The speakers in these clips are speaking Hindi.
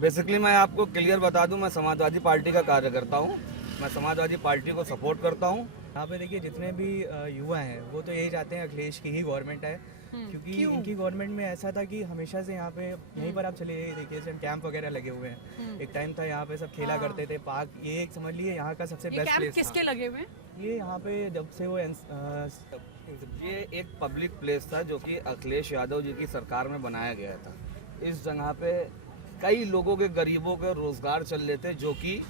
बेसिकली मैं आपको क्लियर बता दूं, मैं समाजवादी पार्टी का कार्यकर्ता हूं। मैं समाजवादी पार्टी को सपोर्ट करता हूं। यहाँ पे देखिए जितने भी युवा हैं वो तो यही चाहते हैं अखिलेश की ही गवर्नमेंट है, क्योंकि इनकी गवर्नमेंट में ऐसा था कि हमेशा से यहाँ पे यहीं पर आप चले देखिए जैसे कैंप वगैरह लगे हुए हैं। एक टाइम था यहाँ पे सब खेला करते थे, पार्क, ये एक समझ लिए यहाँ का सबसे बेस्ट प्लेस था। किसके लगे हुए हैं? ये यहाँ पे जब से वो ये एक पब्लिक प्लेस था जो कि अखिलेश यादव जी की सरकार में बनाया गया था। इस जगह पे कई लोगों के, गरीबों के रोजगार चल रहे थे जो कि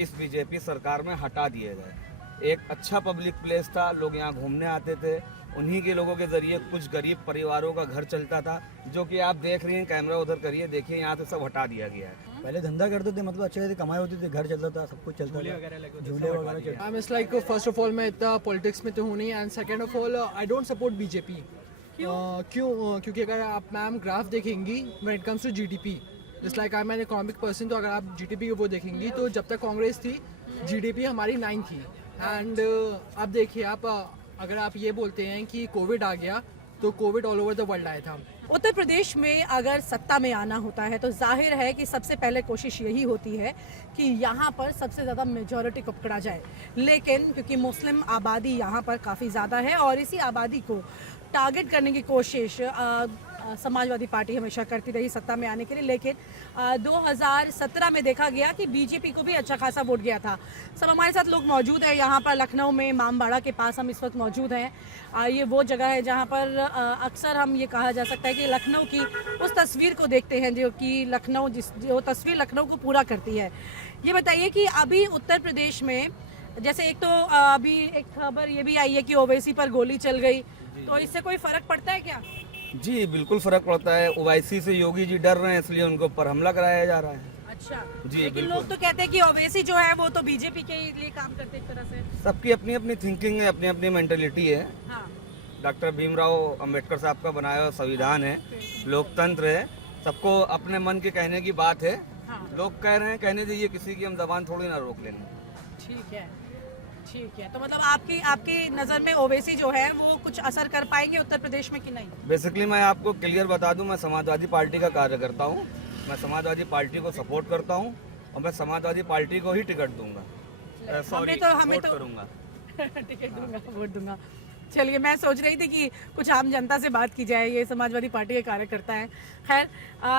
इस बीजेपी सरकार में हटा दिए गए। एक अच्छा पब्लिक प्लेस था, लोग यहाँ घूमने आते थे। उन्हीं के लोगों के जरिए कुछ गरीब परिवारों का घर चलता था, जो कि आप देख रही हैं। कैमरा उधर करिए, देखिए यहाँ से सब हटा दिया गया है। पहले धंधा करते थे, मतलब अच्छे से कमाई होती थी, घर चलता था, सब कुछ चलता था, झूले वगैरह चलते। I'm just like first of all मैं इतना पॉलिटिक्स में तो हूँ नहीं, and second of all I don't support BJP. क्योंकि अगर आप मैम ग्राफ देखेंगी when it comes to GDP, just like I am an economic person, तो अगर आप जीडीपी को वो देखेंगी तो जब तक कांग्रेस थी जीडीपी हमारी 9 थी। एंड अब देखिए आप, अगर आप ये बोलते हैं कि कोविड आ गया तो Covid all over the world आया था। उत्तर प्रदेश में अगर सत्ता में आना होता है तो जाहिर है कि सबसे पहले कोशिश यही होती है कि यहाँ पर सबसे ज़्यादा मेजॉरिटी को पकड़ा जाए। लेकिन क्योंकि मुस्लिम आबादी यहाँ पर काफ़ी ज़्यादा है और इसी आबादी को टारगेट करने की कोशिश समाजवादी पार्टी हमेशा करती रही सत्ता में आने के लिए। लेकिन 2017 में देखा गया कि बीजेपी को भी अच्छा खासा वोट गया था। सब हमारे साथ लोग मौजूद हैं यहाँ पर लखनऊ में, इमामबाड़ा के पास हम इस वक्त मौजूद हैं। ये वो जगह है जहाँ पर अक्सर हम ये कहा जा सकता है कि लखनऊ की उस तस्वीर को देखते हैं जो कि जो तस्वीर लखनऊ को पूरा करती है। ये बताइए कि अभी उत्तर प्रदेश में जैसे एक तो अभी एक खबर ये भी आई है कि ओवैसी पर गोली चल गई, तो इससे कोई फर्क पड़ता है क्या? जी बिल्कुल फर्क पड़ता है। ओवैसी से योगी जी डर रहे हैं, इसलिए उनके ऊपर हमला कराया जा रहा है। अच्छा जी, लेकिन बिल्कुल। लोग तो कहते हैं कि ओवैसी जो है वो तो बीजेपी के लिए काम करते एक तरह से। सबकी अपनी अपनी थिंकिंग है, अपनी अपनी मेंटेलिटी है। हाँ। डॉक्टर भीमराव अंबेडकर साहब का बनाया हुआ संविधान है, लोकतंत्र है, सबको अपने मन के कहने की बात है। हाँ। लोग कह रहे हैं, कहने दीजिए, किसी की हम जबान थोड़ी ना रोक लेंगे। ठीक है, ठीक है। तो मतलब आपकी नज़र में ओवैसी जो है वो कुछ असर कर पाएंगे उत्तर प्रदेश में कि नहीं? बेसिकली मैं आपको क्लियर बता दूं, मैं समाजवादी पार्टी का कार्यकर्ता हूं। मैं समाजवादी पार्टी को सपोर्ट करता हूं और मैं समाजवादी पार्टी को ही टिकट दूंगा। सॉरी, वोट करूंगा। टिकट दूंगा, वोट दूंगा। चलिए, मैं सोच रही थी कि कुछ आम जनता से बात की जाए। ये समाजवादी पार्टी के कार्यकर्ता हैं। खैर,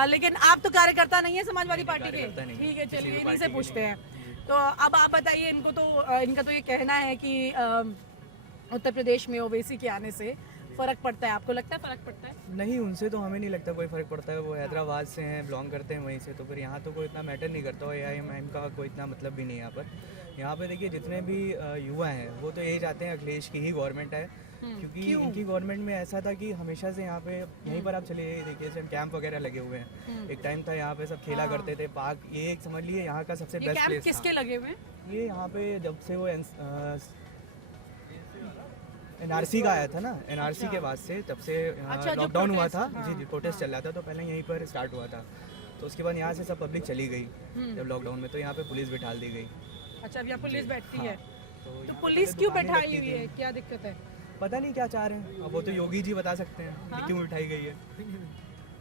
लेकिन आप तो कार्यकर्ता नहीं है समाजवादी पार्टी के। ठीक है, चलिए इन्हीं से पूछते हैं। तो अब आप बताइए, इनका तो ये कहना है कि उत्तर प्रदेश में ओवैसी के आने से फर्क पड़ता है। आपको लगता है फर्क पड़ता है? नहीं, उनसे तो हमें नहीं लगता कोई फ़र्क पड़ता है। वो हैदराबाद से हैं, बिलोंग करते हैं वहीं से, तो फिर यहाँ तो कोई इतना मैटर नहीं करता। और AIM का कोई इतना मतलब भी नहीं है यहाँ पर। यहाँ पे देखिए जितने भी युवा हैं वो तो यही चाहते हैं अखिलेश की ही गवर्नमेंट है, क्योंकि इनकी गवर्नमेंट में ऐसा था कि हमेशा से यहाँ पे यहीं पर आप चले देखिए जैसे कैंप वगैरह लगे हुए हैं। एक टाइम था यहाँ पे सब खेला करते थे, पार्क, ये एक समझ लिए यहाँ का सबसे ये बेस्ट कैंप प्लेस किसके था। लगे हुए हैं? ये यहाँ पे जब से वो NRC का आया था ना, NRC के बाद से तब से अच्छा, जो लॉकडाउन हुआ था। protest, जी जी, प्रोटेस्ट चल रहा था, तो पहले यहीं पर स्टार्ट हुआ था। तो उसके बाद यहाँ से सब पब्लिक चली गई जब लॉकडाउन में, तो यहाँ पे पुलिस बिठाल दी गई। अच्छा, अब यहाँ पुलिस बैठती है, तो तो यहाँ पे पुलिस पहले क्यों दुकानें बैठाई लगती हुई थी। है? क्या दिक्कत है? पता नहीं क्या चाह रहे हैं, अब वो तो योगी जी बता सकते हैं कि क्यों बिठाई गई है।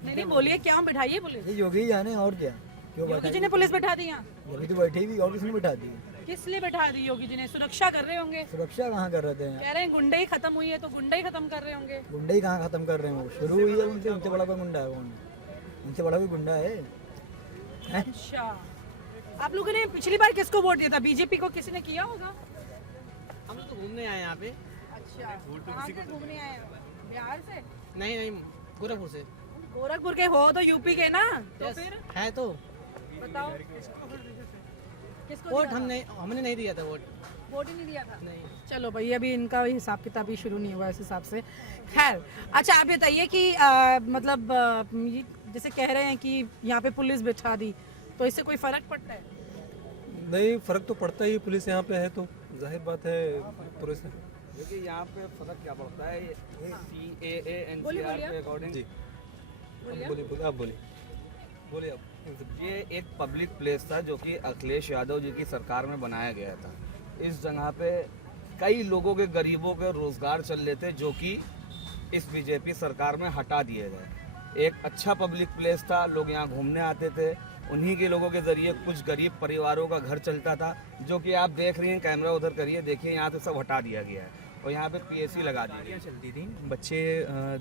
नहीं, बोलिए क्या बिठाइए पुलिस? ये योगी जाने और क्या, क्यों योगी जी ने पुलिस बैठा दी यहाँ? योगी तो बैठी भी और किसने बिठा दी? किस लिए बैठा दी? योगी जी ने सुरक्षा कर रहे होंगे। सुरक्षा कहाँ कर रहे थे? कह रहे हैं गुंडई खत्म हुई है, तो गुंडई खत्म कर रहे होंगे। गुंडे ही कहाँ खत्म कर रहे हैं? वो शुरू हुई है उनसे, उनसे बड़ा कोई गुंडा है? कौन? उनसे बड़ा कोई गुंडा है? अच्छा, आप लोगों ने पिछली बार किसको वोट दिया था? बीजेपी को किसी ने किया होगा? हम लोग तो घूमने आए यहाँ पे। अच्छा, कहाँ से घूमने आए हो? बिहार से? नहीं नहीं, गोरखपुर से। गोरखपुर के हो तो यूपी के ना, तो Yes, फिर है तो। बताओ किसको वोट दिया था? हमने नहीं दिया था वोट। वोट ही नहीं दिया था। नहीं। चलो भाई, अभी इनका हिसाब किताब ही शुरू नहीं हुआ इस हिसाब से। खैर, अच्छा आप बताइए कि मतलब ये जैसे कह रहे हैं कि यहाँ पे पुलिस बिठा दी, तो इससे कोई फर्क पड़ता है? नहीं, फर्क तो पड़ता ही, पुलिस यहाँ पे है तो जाहिर बात है पुलिस है। देखिए यहाँ पे फर्क क्या पड़ता है, ये CAA बोलिए, NCR बोलिए। के अकॉर्डिंग। जी, बोलिए। बोलिए, आप बोलिए, बोलिए आप। ये एक पब्लिक प्लेस था जो कि अखिलेश यादव जी की सरकार में बनाया गया था। इस जगह पे कई लोगों के, गरीबों के रोजगार चल रहे थे, जो कि इस बीजेपी सरकार में हटा दिए गए। एक अच्छा पब्लिक प्लेस था, लोग यहाँ घूमने आते थे। उन्हीं के लोगों के ज़रिए कुछ गरीब परिवारों का घर चलता था, जो कि आप देख रही हैं। कैमरा उधर करिए, देखिए यहाँ से सब हटा दिया गया है और यहाँ पे पीएसी लगा दी गई गाड़ियाँ चलती थी, बच्चे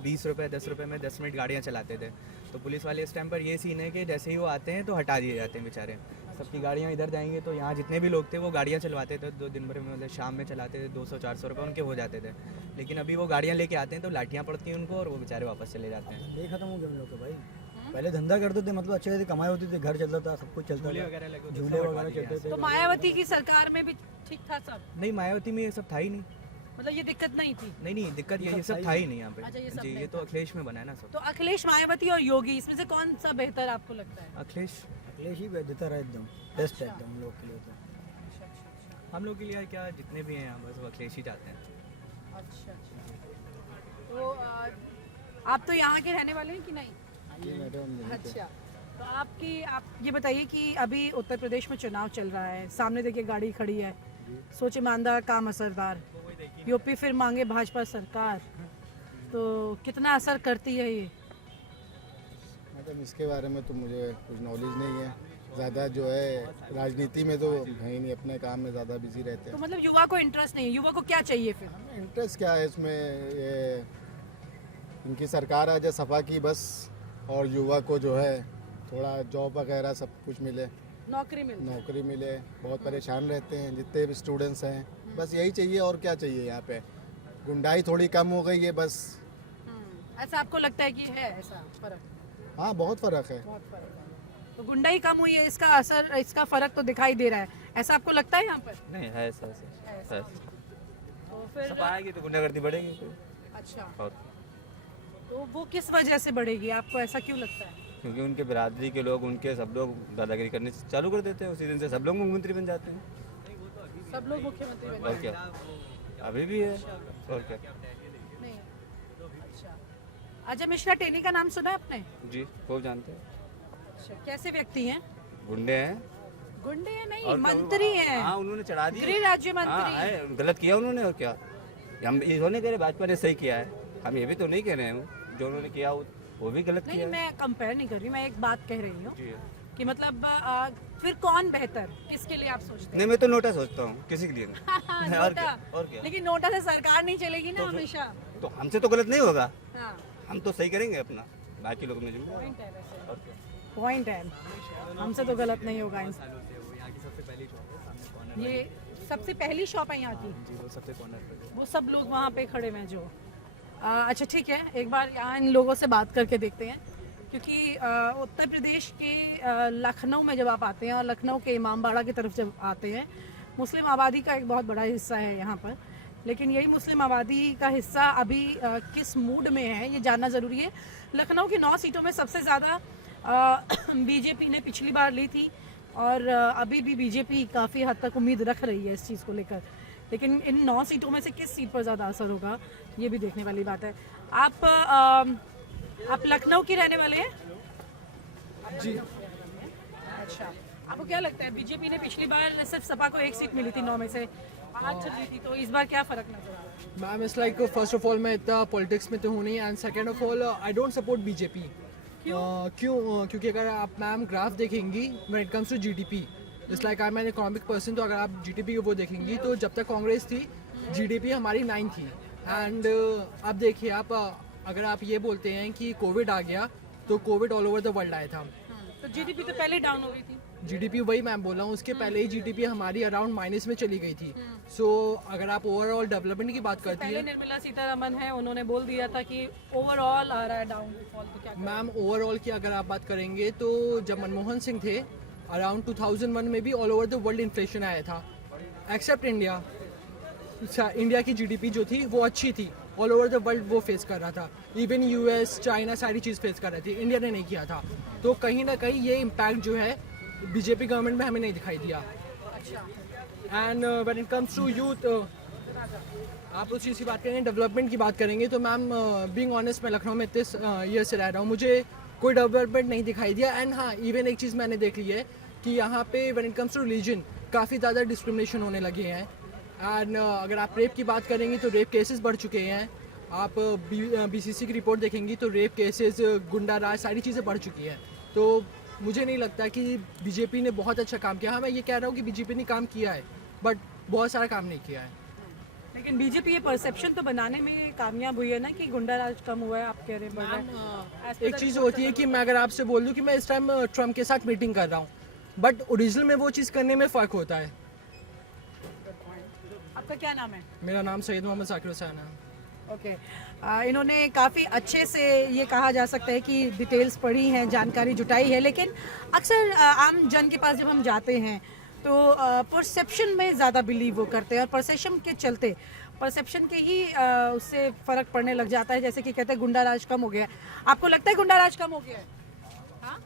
20 रुपये 10 रुपये में 10 मिनट गाड़ियाँ चलाते थे। तो पुलिस वाले इस टाइम पर ये सीन है कि जैसे ही वो आते हैं तो हटा दिए जाते हैं बेचारे। सबकी गाड़ियाँ इधर जाएंगे तो यहाँ जितने भी लोग थे वो गाड़ियाँ चलवाते थे, 2 दिन भर में मतलब शाम में चलाते थे, 200-400 रुपये उनके हो जाते थे। लेकिन अभी वो गाड़ियाँ लेके आते हैं तो लाठियाँ पड़ती हैं उनको और वो बेचारे वापस चले जाते हैं। ये खत्म हो गया हम लोग का भाई। पहले धंधा करते थे, मतलब अच्छे से कमाई होती थी, घर चलता था, सब कुछ चलता झूले था, वगैरह लगे होते थे, झूले सब वगैरह हटा दिए चलते थे। तो मायावती की सरकार में भी ठीक था सब, नहीं, मायावती में ये सब था ही नहीं। मतलब ये दिक्कत नहीं थी। नहीं, दिक्कत ये सब था ही नहीं यहाँ पे। अच्छा, ये सब जी, नहीं ये तो अखिलेश में बना है ना सब। तो अखिलेश, मायावती और योगी, इसमें से कौन सा बेहतर आपको लगता है? अखिलेश अखिलेश ही बेहतर है, एकदम बेस्ट है एकदम हम लोग के लिए तो। हम लोग के लिए क्या, जितने भी हैं यहाँ बस वो अखिलेश ही चाहते हैं। अच्छा। तो आप तो यहाँ के रहने वाले हैं कि नहीं? अच्छा, तो आप ये बताइए कि अभी उत्तर प्रदेश में चुनाव चल रहा है, सामने देखिए गाड़ी खड़ी है, सोच ईमानदार काम असरदार, यूपी फिर मांगे भाजपा सरकार, तो कितना असर करती है ये? मतलब इसके बारे में तो मुझे कुछ नॉलेज नहीं है ज़्यादा, जो है राजनीति में तो है ही नहीं, अपने काम में ज़्यादा बिजी रहते तो हैं। मतलब युवा को इंटरेस्ट नहीं है, युवा को क्या चाहिए फिर? इंटरेस्ट क्या है इसमें, ये इनकी सरकार आ जाए सपा की बस, और युवा को जो है थोड़ा जॉब वगैरह सब कुछ मिले, नौकरी मिल जाए। नौकरी मिले। बहुत परेशान रहते हैं जितने भी स्टूडेंट्स हैं, बस यही चाहिए और क्या चाहिए यहाँ पे। गुंडाई थोड़ी कम हो गई है बस। ऐसा आपको लगता है कि है ऐसा फर्क? हाँ, बहुत फ़र्क है। बहुत फर्क है। तो गुंडाई कम हुई है, इसका असर, इसका फर्क तो दिखाई दे रहा है, ऐसा आपको लगता है यहाँ पर? नहीं है ऐसा ऐसा। तो फिर आएगी तो गुंडागर्दी बढ़ेगी। अच्छा, और तो वो किस वजह से बढ़ेगी, आपको ऐसा क्यों लगता है? क्योंकि उनके बिरादरी के लोग, उनके सब लोग दादागिरी करने चालू कर देते हैं, उसी दिन से सब लोग मुख्यमंत्री बन जाते हैं। सब लोग मुख्यमंत्री बन और क्या, अभी भी है और क्या। नहीं। अच्छा, अजय मिश्रा टेनी का नाम सुना है आपने? जी, खूब जानते हैं। अच्छा, कैसे व्यक्ति हैं? गुंडे हैं गुंडे हैं नहीं, और क्या, मंत्री हैं, हाँ उन्होंने चढ़ा दिया। गृह राज्य हाँ मंत्री। है, गलत किया उन्होंने और क्या। हम इन्होंने कह रहे भाजपा ने सही किया है, हम ये भी तो नहीं कह रहे हैं जो उन्होंने किया वो भी गलत नहीं, किया है। मैं कंपेयर नहीं कर रही, मैं एक बात कह रही हूँ जी कि मतलब फिर कौन बेहतर, किसके लिए आप सोचते नहीं, मैं तो नोटा सोचता हूँ, किसी के लिए नहीं। हैं? और नोटा। क्या, और क्या। लेकिन नोटा से सरकार नहीं चलेगी ना हमेशा। तो हमसे तो गलत नहीं होगा, हाँ, हम तो सही करेंगे अपना, बाकी लोग में जिम्मेदार। पॉइंट है वैसे, और क्या। पॉइंट है, हमसे तो गलत नहीं होगा। यहाँ की सबसे पहली शॉप है सामने कॉर्नर। ये सबसे पहली शॉप है यहाँ की, जी, वो सबसे कॉर्नर पे। वो सब लोग वहाँ पे खड़े हैं जो। अच्छा ठीक है, एक बार यहाँ इन लोगों से बात करके देखते हैं, क्योंकि उत्तर प्रदेश के लखनऊ में जब आप आते हैं और लखनऊ के इमामबाड़ा की तरफ जब आते हैं, मुस्लिम आबादी का एक बहुत बड़ा हिस्सा है यहाँ पर। लेकिन यही मुस्लिम आबादी का हिस्सा अभी किस मूड में है ये जानना ज़रूरी है। लखनऊ की 9 सीटों में सबसे ज़्यादा बीजेपी ने पिछली बार ली थी और अभी भी बीजेपी काफ़ी हद तक उम्मीद रख रही है इस चीज़ को लेकर। लेकिन इन 9 सीटों में से किस सीट पर ज़्यादा असर होगा ये भी देखने वाली बात है। आप लखनऊ की रहने वाले हैं? जी। अच्छा, आपको क्या लगता है, बीजेपी ने पिछली बार सिर्फ सपा को 1 सीट मिली थी 9 में से, 8 ली थी, तो इस बार क्या फ़र्क नजर आ रहा है? Ma'am it's like first of all मैं इतना पॉलिटिक्स में तो हूँ नहीं, and second of all I don't support BJP. क्यों? क्योंकि अगर आप मैम ग्राफ देखेंगी when it comes to GDP, just like I am an economic person, तो अगर आप जीडीपी वो देखेंगी तो जब तक कांग्रेस थी जीडीपी हमारी 9 थी। एंड अब देखिए आप, अगर आप ये बोलते हैं कि कोविड आ गया तो Covid all over the world आया था, तो जीडीपी तो पहले डाउन हो गई थी। जीडीपी वही मैम बोला हूँ, उसके पहले ही जीडीपी हमारी अराउंड माइनस में चली गई थी। सो अगर आप ओवरऑल डेवलपमेंट की बात करती पहले है निर्मला सीतारमन है, उन्होंने बोल दिया था कि ओवरऑल आ रहा है डाउनफॉल, तो क्या करें? मैम ओवरऑल की अगर आप बात करेंगे तो जब मनमोहन सिंह थे अराउंड 2001 में भी all over the world inflation आया था, एक्सेप्ट इंडिया। इंडिया की जीडीपी जो थी वो अच्छी थी, ऑल ओवर द वर्ल्ड वो फेस कर रहा था, इवन यूएस चाइना सारी चीज़ फेस कर रही थी, इंडिया ने नहीं किया था। तो कहीं ना कहीं ये इम्पैक्ट जो है बीजेपी गवर्नमेंट में हमें नहीं दिखाई दिया। And when it comes to youth, आप उस चीज़ की बात करेंगे, डेवलपमेंट की बात करेंगे तो मैम बीइंग ऑनेस्ट मैं लखनऊ में इतने ईयर से रह रहा हूँ, मुझे कोई डेवलपमेंट नहीं दिखाई दिया। एंड हाँ, इवन एक चीज़ मैंने देख ली है कि यहाँ पे when it comes to religion काफ़ी ज़्यादा डिस्क्रिमिनेशन होने लगे हैं। एंड अगर आप रेप की बात करेंगी तो रेप केसेस बढ़ चुके हैं। आप बीसीसी की रिपोर्ट देखेंगी तो रेप केसेस, गुंडा राज, सारी चीज़ें बढ़ चुकी हैं। तो मुझे नहीं लगता कि बीजेपी ने बहुत अच्छा काम किया। हाँ, मैं ये कह रहा हूँ कि बीजेपी ने काम किया है, बट बहुत सारा काम नहीं किया है। लेकिन बीजेपी ये परसेप्शन तो बनाने में कामयाब हुई है ना कि गुंडा राज कम हुआ है, आप कह रहे हैं। एक चीज़ होती है कि मैं अगर आपसे बोल दूं कि मैं इस टाइम ट्रम्प के साथ मीटिंग कर रहा हूं, बट ओरिजिनल में वो चीज़ करने में फ़र्क होता है। आपका क्या नाम है? मेरा नाम सैयद मोहम्मद साकिर हुसैन है। ओके, इन्होंने काफ़ी अच्छे से ये कहा जा सकता है कि डिटेल्स पढ़ी हैं, जानकारी जुटाई है, लेकिन अक्सर आम जन के पास जब हम जाते हैं तो परसेप्शन में ज़्यादा बिलीव वो करते हैं और परसेप्शन के चलते परसेप्शन के ही उससे फ़र्क पड़ने लग जाता है। जैसे कि कहते हैं गुंडा राज कम हो गया है। आपको लगता है गुंडा राज कम हो गया है? हाँ,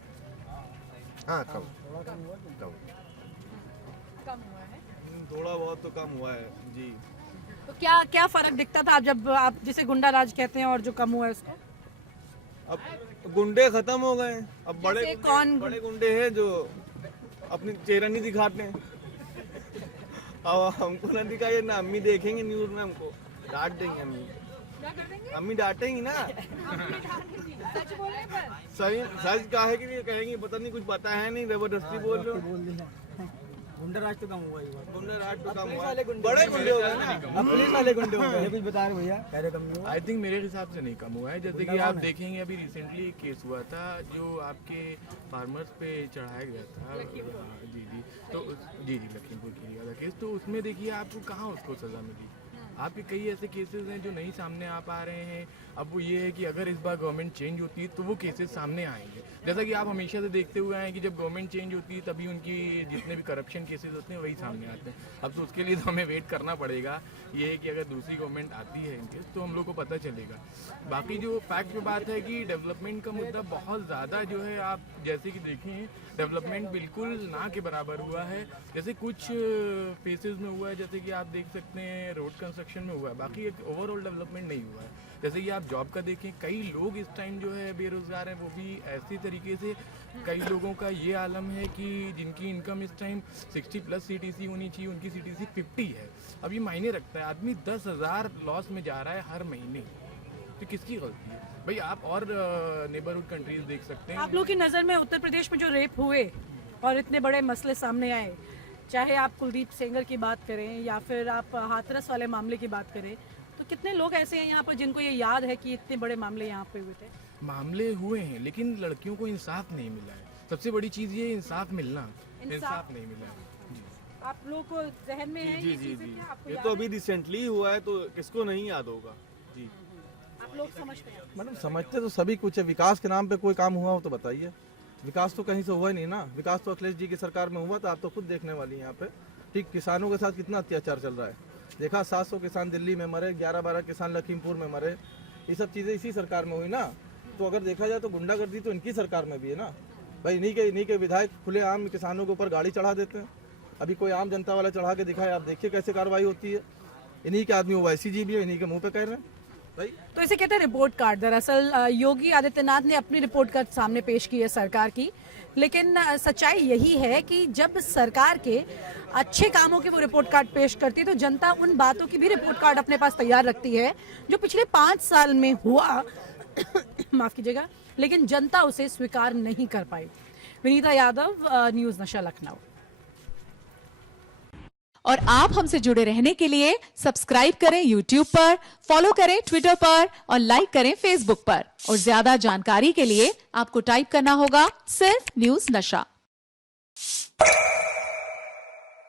हाँ कम हुआ है। थोड़ा बहुत तो कम हुआ है जी। तो क्या क्या फ़र्क दिखता था जब आप जिसे गुंडा राज कहते हैं और जो कम हुआ है उसको? अब गुंडे खत्म हो गए, अब जैसे कौन बड़े गुंडे हैं जो अपनी चेहरा नहीं दिखाते हैं। अब हमको ना दिखाइए ना, अम्मी देखेंगे न्यूज में, हमको डांट देंगे अम्मी। क्या कर देंगे? अम्मी डांटेंगी ना। सच बोलने पर? सही सच काहे के लिए कहेंगी, पता नहीं, कुछ पता है नहीं, जबरदस्ती बोल रहे हो। गुंडा राज तो कम हुआ ही हुआ। गुंडे राज तो कम हुआ है, बड़े गुंडे हो गए ना। अब पुलिस वाले गुंडे हो गए, कुछ बता रहे भैया, कह रहे कम नहीं हुआ। आई थिंक मेरे हिसाब से नहीं कम हुआ है। जैसे कि आप देखेंगे अभी रिसेंटली एक केस हुआ था जो आपके फार्मर्स पे चढ़ाया गया था। हाँ, जी जी, तो जी लखीमपुर की वाला केस, तो उसमें देखिए आपको कहाँ उसको सज़ा मिली। आपके कई ऐसे केसेस हैं जो नहीं सामने आ पा रहे हैं। अब वो ये है कि अगर इस बार गवर्नमेंट चेंज होती है तो वो केसेस सामने आएंगे। जैसा कि आप हमेशा से देखते हुए आए कि जब गवर्नमेंट चेंज होती है तभी उनकी जितने भी करप्शन केसेस होते हैं वही सामने आते हैं। अब तो उसके लिए तो हमें वेट करना पड़ेगा। ये है कि अगर दूसरी गवर्नमेंट आती है इनके तो हम लोग को पता चलेगा। बाकी जो फैक्ट पे बात है कि डेवलपमेंट का मुद्दा बहुत ज़्यादा जो है, आप जैसे कि देखें डेवलपमेंट बिल्कुल ना के बराबर हुआ है। जैसे कुछ फेसेस में हुआ है, जैसे कि आप देख सकते हैं रोड कंस्ट्रक्शन में हुआ है, बाकी एक ओवरऑल डेवलपमेंट नहीं हुआ है। जैसे कि आप जॉब का देखें, कई लोग इस टाइम जो है बेरोज़गार हैं, वो भी ऐसी तरीके से। कई लोगों का ये आलम है कि जिनकी इनकम इस टाइम 60+ CTC होनी चाहिए, उनकी CTC 50 है। अब ये मायने रखता है, आदमी 10,000 लॉस में जा रहा है हर महीने, तो किसकी गलती है भाई? आप और नेबरहुड कंट्रीज देख सकते हैं। आप लोग की नज़र में उत्तर प्रदेश में जो रेप हुए और इतने बड़े मसले सामने आए, चाहे आप कुलदीप सेंगर की बात करें या फिर आप हाथरस वाले मामले की बात करें, तो कितने लोग ऐसे हैं यहाँ पर जिनको ये याद है कि इतने बड़े मामले यहाँ पे हुए थे? मामले हुए हैं लेकिन लड़कियों को इंसाफ नहीं मिला है। सबसे बड़ी चीज़ ये इंसाफ मिलना, इंसाफ नहीं मिला है। आप लोग को जहन में है जी ये जी चीज़ें जी, क्या आपको ये याद तो है? अभी रिसेंटली हुआ है, तो किसको नहीं याद होगा जी। आप लोग समझते हैं? मैडम समझते तो सभी कुछ है। विकास के नाम पे कोई काम हुआ हो तो बताइए। विकास तो कहीं से हुआ ही नहीं ना। विकास तो अखिलेश जी की सरकार में हुआ था, आप तो खुद देखने वाली हैं यहाँ पे। ठीक, किसानों के साथ कितना अत्याचार चल रहा है, देखा 700 किसान दिल्ली में मरे, 11-12 किसान लखीमपुर में मरे। ये सब चीज़ें इसी सरकार में हुई ना। तो अगर देखा जाए तो गुंडागर्दी तो इनकी सरकार में भी है ना भाई। इन्हीं के विधायक खुलेआम किसानों के ऊपर गाड़ी चढ़ा देते हैं। अभी कोई आम जनता वाला चढ़ा के दिखाए, आप देखिए कैसे कार्रवाई होती है। इन्हीं के आदमी OIC भी है, इन्हीं के मुंह पे कह रहे हैं भाई। तो इसे कहते हैं रिपोर्ट कार्ड। दरअसल योगी आदित्यनाथ ने अपनी रिपोर्ट कार्ड सामने पेश की है सरकार की, लेकिन सच्चाई यही है कि जब सरकार के अच्छे कामों की वो रिपोर्ट कार्ड पेश करती है तो जनता उन बातों की भी रिपोर्ट कार्ड अपने पास तैयार रखती है जो पिछले 5 साल में हुआ माफ कीजिएगा, लेकिन जनता उसे स्वीकार नहीं कर पाई। विनीता यादव, न्यूज़ नशा, लखनऊ। और आप हमसे जुड़े रहने के लिए सब्सक्राइब करें YouTube पर, फॉलो करें Twitter पर और लाइक करें Facebook पर। और ज्यादा जानकारी के लिए आपको टाइप करना होगा सिर्फ न्यूज़ नशा।